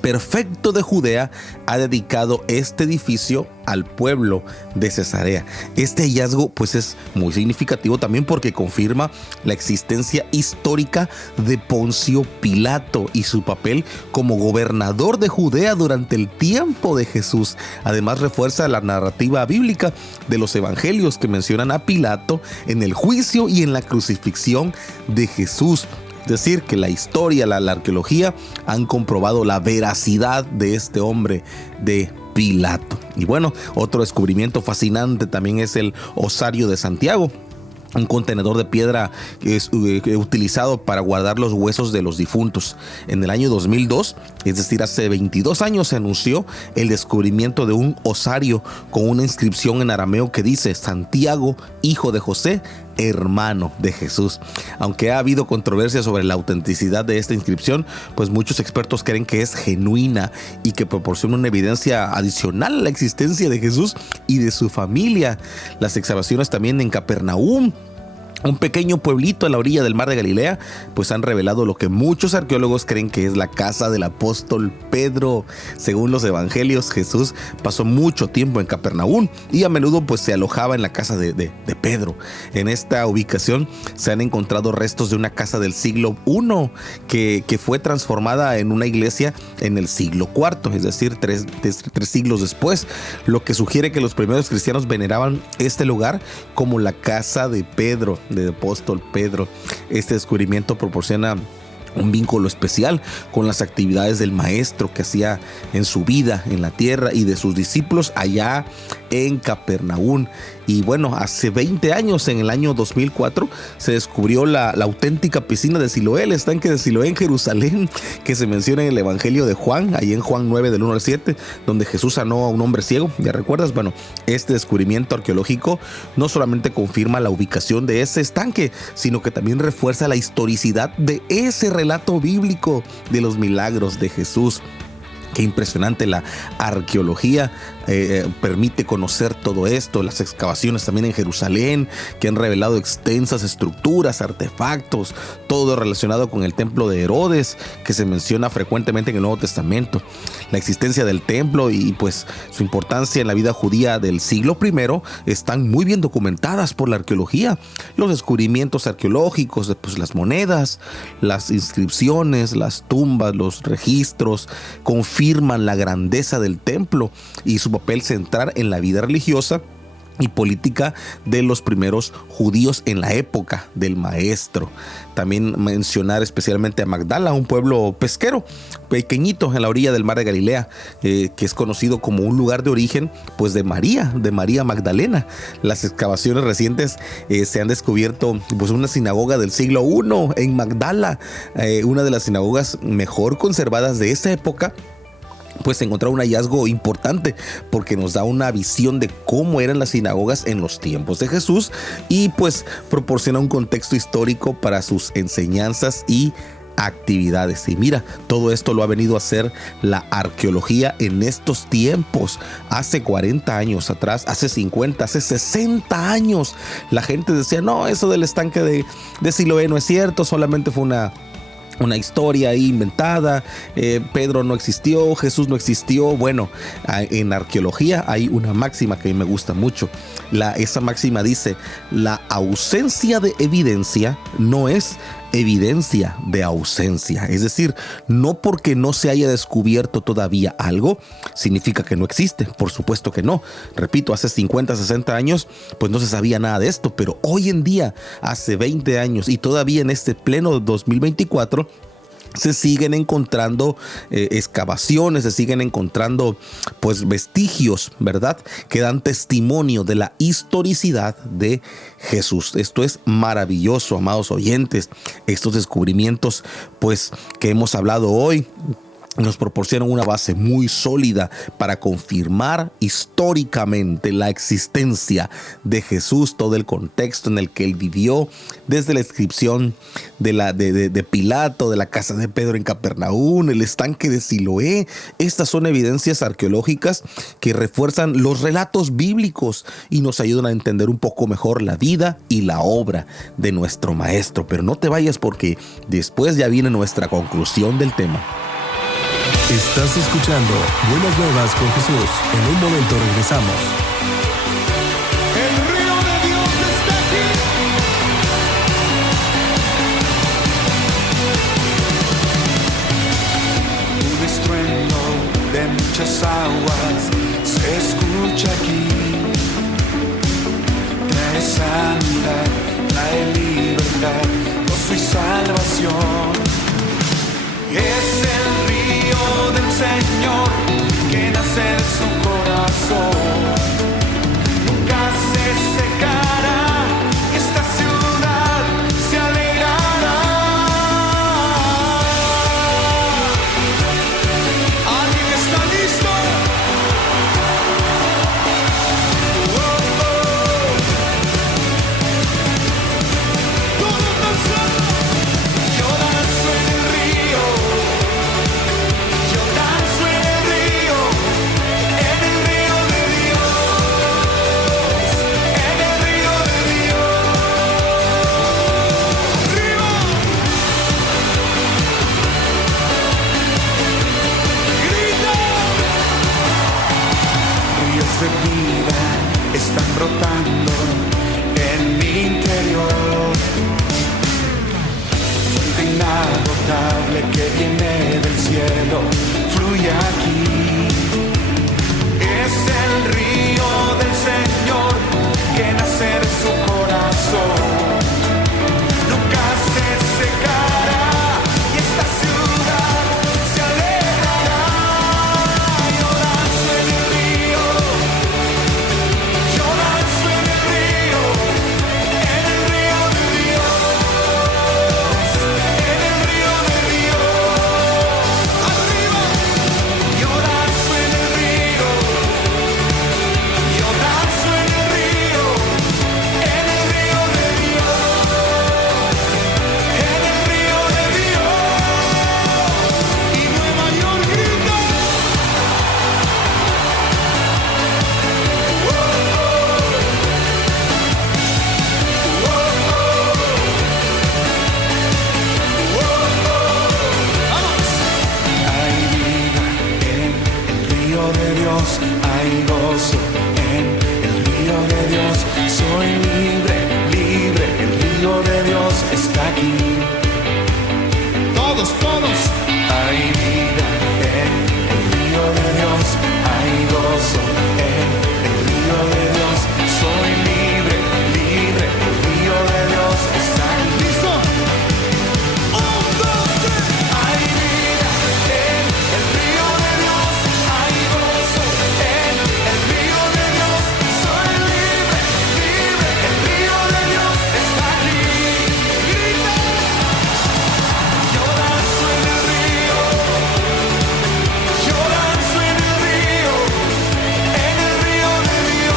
perfecto de Judea, ha dedicado este edificio al pueblo de Cesarea. Este hallazgo pues es muy significativo también porque confirma la existencia histórica de Poncio Pilato y su papel como gobernador de Judea durante el tiempo de Jesús. Además refuerza la narrativa bíblica de los evangelios que mencionan a Pilato en el juicio y en la crucifixión de Jesús. Es decir, que la historia, la arqueología han comprobado la veracidad de este hombre de Pilato. Y bueno, otro descubrimiento fascinante también es el Osario de Santiago, un contenedor de piedra que es utilizado para guardar los huesos de los difuntos. En el año 2002, es decir, hace 22 años, se anunció el descubrimiento de un osario con una inscripción en arameo que dice: Santiago, hijo de José, hermano de Jesús. Aunque ha habido controversia sobre la autenticidad de esta inscripción, pues muchos expertos creen que es genuina y que proporciona una evidencia adicional a la existencia de Jesús y de su familia. Las excavaciones también en Capernaum, un pequeño pueblito a la orilla del mar de Galilea, pues han revelado lo que muchos arqueólogos creen que es la casa del apóstol Pedro. Según los evangelios, Jesús pasó mucho tiempo en Capernaum y a menudo pues se alojaba en la casa de Pedro. En esta ubicación se han encontrado restos de una casa del siglo I que fue transformada en una iglesia en el siglo IV, es decir, tres siglos después, lo que sugiere que los primeros cristianos veneraban este lugar como la casa de Pedro, del apóstol Pedro. Este descubrimiento proporciona un vínculo especial con las actividades del maestro que hacía en su vida en la tierra y de sus discípulos allá en Capernaum. Y bueno, hace 20 años, en el año 2004, se descubrió la auténtica piscina de Siloé, el estanque de Siloé en Jerusalén, que se menciona en el Evangelio de Juan, ahí en Juan 9 del 1 al 7, donde Jesús sanó a un hombre ciego. ¿Ya recuerdas? Bueno, este descubrimiento arqueológico no solamente confirma la ubicación de ese estanque, sino que también refuerza la historicidad de ese relato bíblico de los milagros de Jesús. Qué impresionante la arqueología permite conocer todo esto. Las excavaciones también en Jerusalén, que han revelado extensas estructuras, artefactos, todo relacionado con el templo de Herodes, que se menciona frecuentemente en el Nuevo Testamento. La existencia del templo y pues su importancia en la vida judía del siglo I están muy bien documentadas por la arqueología. Los descubrimientos arqueológicos, pues las monedas, las inscripciones, las tumbas, los registros confirman la grandeza del templo y su papel central en la vida religiosa y política de los primeros judíos en la época del maestro. También mencionar especialmente a Magdala, un pueblo pesquero pequeñito en la orilla del mar de Galilea, que es conocido como un lugar de origen pues de María Magdalena. Las excavaciones recientes se han descubierto pues una sinagoga del siglo I en Magdala, una de las sinagogas mejor conservadas de esa época. Pues encontrar un hallazgo importante porque nos da una visión de cómo eran las sinagogas en los tiempos de Jesús y pues proporciona un contexto histórico para sus enseñanzas y actividades. Y mira, todo esto lo ha venido a hacer la arqueología en estos tiempos. Hace 40 años atrás, hace 50, hace 60 años, la gente decía, no, eso del estanque de Siloé no es cierto, solamente fue una historia ahí inventada, Pedro no existió, Jesús no existió. Bueno, en arqueología hay una máxima que a mí me gusta mucho. Esa máxima dice, la ausencia de evidencia no es evidencia de ausencia. Es decir, no porque no se haya descubierto todavía algo, significa que no existe. Por supuesto que no. Repito, hace 50, 60 años, pues no se sabía nada de esto, pero hoy en día, hace 20 años y todavía en este pleno 2024, se siguen encontrando excavaciones, se siguen encontrando pues vestigios, ¿verdad?, que dan testimonio de la historicidad de Jesús. Esto es maravilloso, amados oyentes. Estos descubrimientos pues que hemos hablado hoy nos proporcionan una base muy sólida para confirmar históricamente la existencia de Jesús, todo el contexto en el que él vivió, desde la inscripción de Pilato, de la casa de Pedro en Capernaum, el estanque de Siloé. Estas son evidencias arqueológicas que refuerzan los relatos bíblicos y nos ayudan a entender un poco mejor la vida y la obra de nuestro maestro. Pero no te vayas porque después ya viene nuestra conclusión del tema. Estás escuchando Buenas Nuevas con Jesús. En un momento regresamos. El río de Dios está aquí. Un estruendo de muchas aguas se escucha aquí. Trae sanidad, trae libertad, gozo y salvación. Es el río del Señor que nace de su corazón. Nunca se secará, esta ciudad se alegrará. ¿Alguien está listo? Todos danzando. Yo danzo en el río. Yo danzo Dios, hay gozo en el río de Dios. Soy libre, libre, el río de Dios está aquí. Todos. Hay vida en el río de Dios, hay gozo en el río de Dios. Soy libre, libre, el río de Dios está aquí. ¿Listo? 1, 2, 3. Hay vida en el río de Dios, hay gozo en el río de Dios. Soy libre, libre, el río de Dios está aquí. ¡Grita! Yo danzo en el río, yo danzo en el río de Dios, en el río de Dios.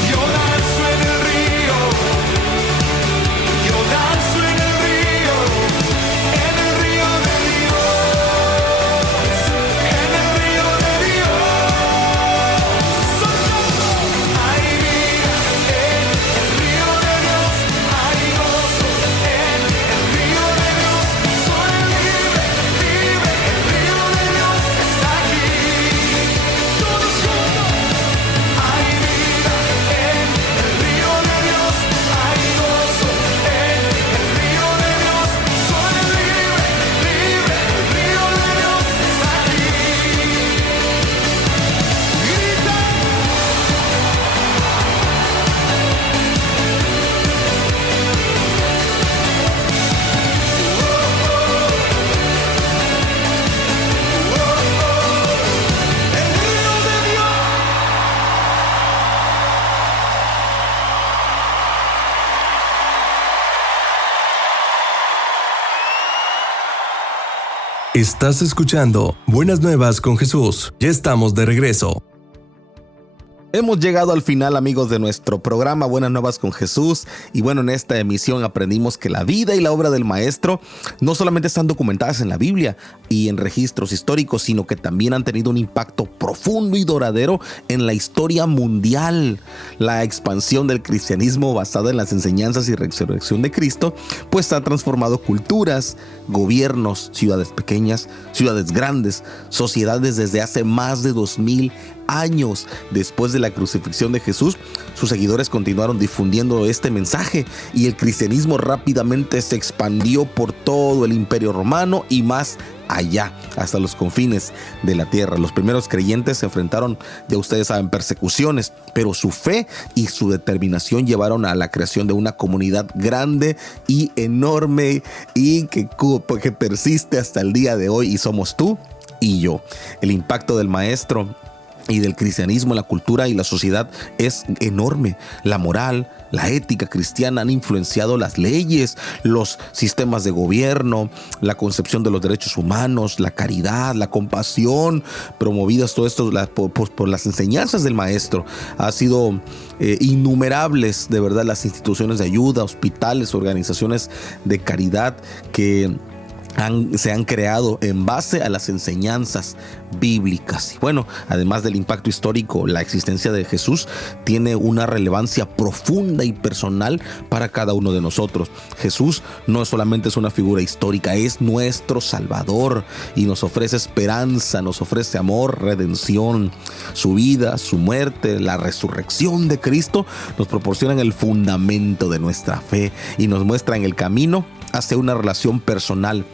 Yo danzo en el río, yo danzo en el río de Dios, en el río de Dios. Hay vida en el río de Dios, hay gozo en el río de Dios. Soy libre, libre, el río de Dios está aquí. Todos juntos. Hay vida en el río de Dios, hay gozo en el río de Dios. Soy libre, libre, el río de Dios está aquí. Grita. El río de Dios. Estás escuchando Buenas Nuevas con Jesús. Ya estamos de regreso. Hemos llegado al final, amigos, de nuestro programa Buenas Nuevas con Jesús. Y bueno, en esta emisión aprendimos que la vida y la obra del Maestro no solamente están documentadas en la Biblia y en registros históricos, sino que también han tenido un impacto profundo y duradero en la historia mundial. La expansión del cristianismo basada en las enseñanzas y resurrección de Cristo, pues ha transformado culturas, gobiernos, ciudades pequeñas, ciudades grandes, sociedades desde hace más de 2000 años. Después de la crucifixión de Jesús, sus seguidores continuaron difundiendo este mensaje y el cristianismo rápidamente se expandió por todo el Imperio Romano y más allá, hasta los confines de la tierra. Los primeros creyentes se enfrentaron, ya ustedes saben, persecuciones, pero su fe y su determinación llevaron a la creación de una comunidad grande y enorme y que persiste hasta el día de hoy, y somos tú y yo. El impacto del Maestro y del cristianismo en la cultura y la sociedad es enorme. La moral, la ética cristiana han influenciado las leyes, los sistemas de gobierno, la concepción de los derechos humanos, la caridad, la compasión, promovidas todo esto por las enseñanzas del Maestro. Ha sido innumerables, de verdad, las instituciones de ayuda, hospitales, organizaciones de caridad que se han creado en base a las enseñanzas bíblicas. Y bueno, además del impacto histórico, la existencia de Jesús tiene una relevancia profunda y personal para cada uno de nosotros. Jesús no solamente es una figura histórica, es nuestro Salvador y nos ofrece esperanza, nos ofrece amor, redención. Su vida, su muerte, la resurrección de Cristo nos proporcionan el fundamento de nuestra fe y nos muestran el camino hacia una relación personal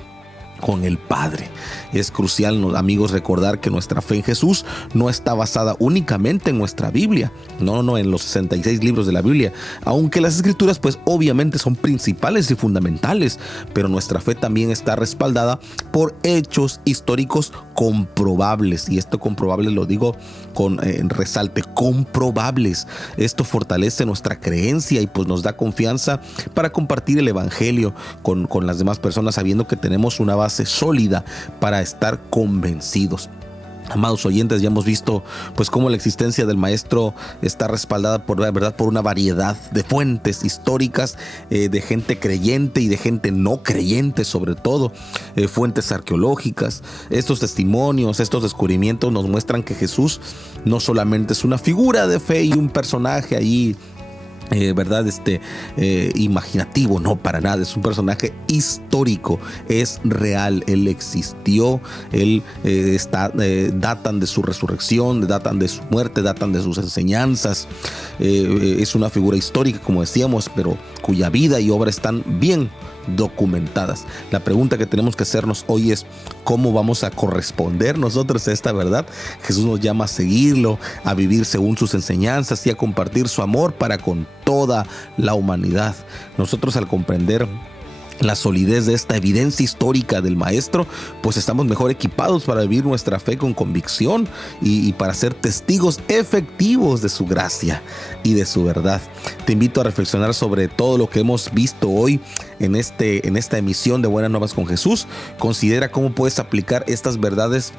con el Padre. Es crucial, amigos, recordar que nuestra fe en Jesús no está basada únicamente en nuestra Biblia, no en los 66 libros de la Biblia, aunque las Escrituras pues obviamente son principales y fundamentales, pero nuestra fe también está respaldada por hechos históricos comprobables, y esto comprobable lo digo con resalte, comprobables. Esto fortalece nuestra creencia y pues nos da confianza para compartir el Evangelio con las demás personas, sabiendo que tenemos una base sólida para estar convencidos. Amados oyentes, ya hemos visto pues cómo la existencia del Maestro está respaldada por la verdad, por una variedad de fuentes históricas, de gente creyente y de gente no creyente, sobre todo fuentes arqueológicas. Estos testimonios, estos descubrimientos nos muestran que Jesús no solamente es una figura de fe y un personaje ahí ¿verdad? Imaginativo, no, para nada. Es un personaje histórico, es real. Él existió, él datan de su resurrección, datan de su muerte, datan de sus enseñanzas. Es una figura histórica, como decíamos, pero cuya vida y obra están bien documentadas. La pregunta que tenemos que hacernos hoy es: ¿cómo vamos a corresponder nosotros a esta verdad? Jesús nos llama a seguirlo, a vivir según sus enseñanzas y a compartir su amor para con toda la humanidad. Nosotros, al comprender la solidez de esta evidencia histórica del Maestro, pues estamos mejor equipados para vivir nuestra fe con convicción y para ser testigos efectivos de su gracia y de su verdad. Te invito a reflexionar sobre todo lo que hemos visto hoy en esta emisión de Buenas Nuevas con Jesús. Considera cómo puedes aplicar estas verdades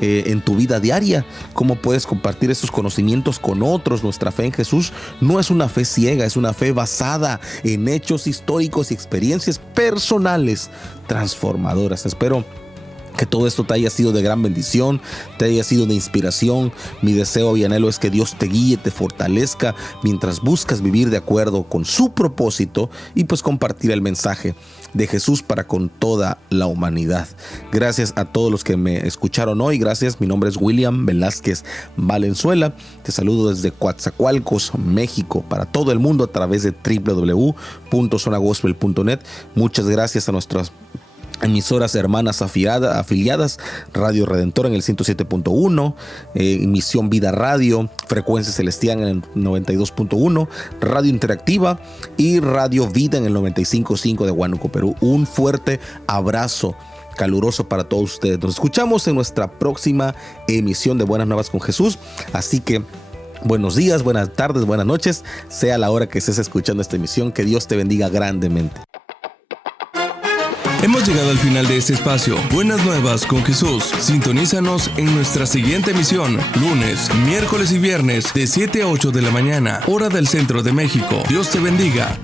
en tu vida diaria, cómo puedes compartir esos conocimientos con otros. Nuestra fe en Jesús no es una fe ciega, es una fe basada en hechos históricos y experiencias personales transformadoras. Espero que todo esto te haya sido de gran bendición, te haya sido de inspiración. Mi deseo y anhelo es que Dios te guíe, te fortalezca mientras buscas vivir de acuerdo con su propósito y pues compartir el mensaje de Jesús para con toda la humanidad. Gracias a todos los que me escucharon hoy. Gracias. Mi nombre es William Velázquez Valenzuela. Te saludo desde Coatzacoalcos, México, para todo el mundo a través de www.zonagospel.net. Muchas gracias a nuestras emisoras hermanas afiliadas: Radio Redentor en el 107.1, Misión Vida Radio, Frecuencia Celestial en el 92.1, Radio Interactiva y Radio Vida en el 95.5 de Huánuco, Perú. Un fuerte abrazo caluroso para todos ustedes. Nos escuchamos en nuestra próxima emisión de Buenas Nuevas con Jesús. Así que buenos días, buenas tardes, buenas noches, sea la hora que estés escuchando esta emisión. Que Dios te bendiga grandemente. Hemos llegado al final de este espacio. Buenas Nuevas con Jesús. Sintonízanos en nuestra siguiente emisión, lunes, miércoles y viernes de 7 a 8 de la mañana, hora del centro de México. Dios te bendiga.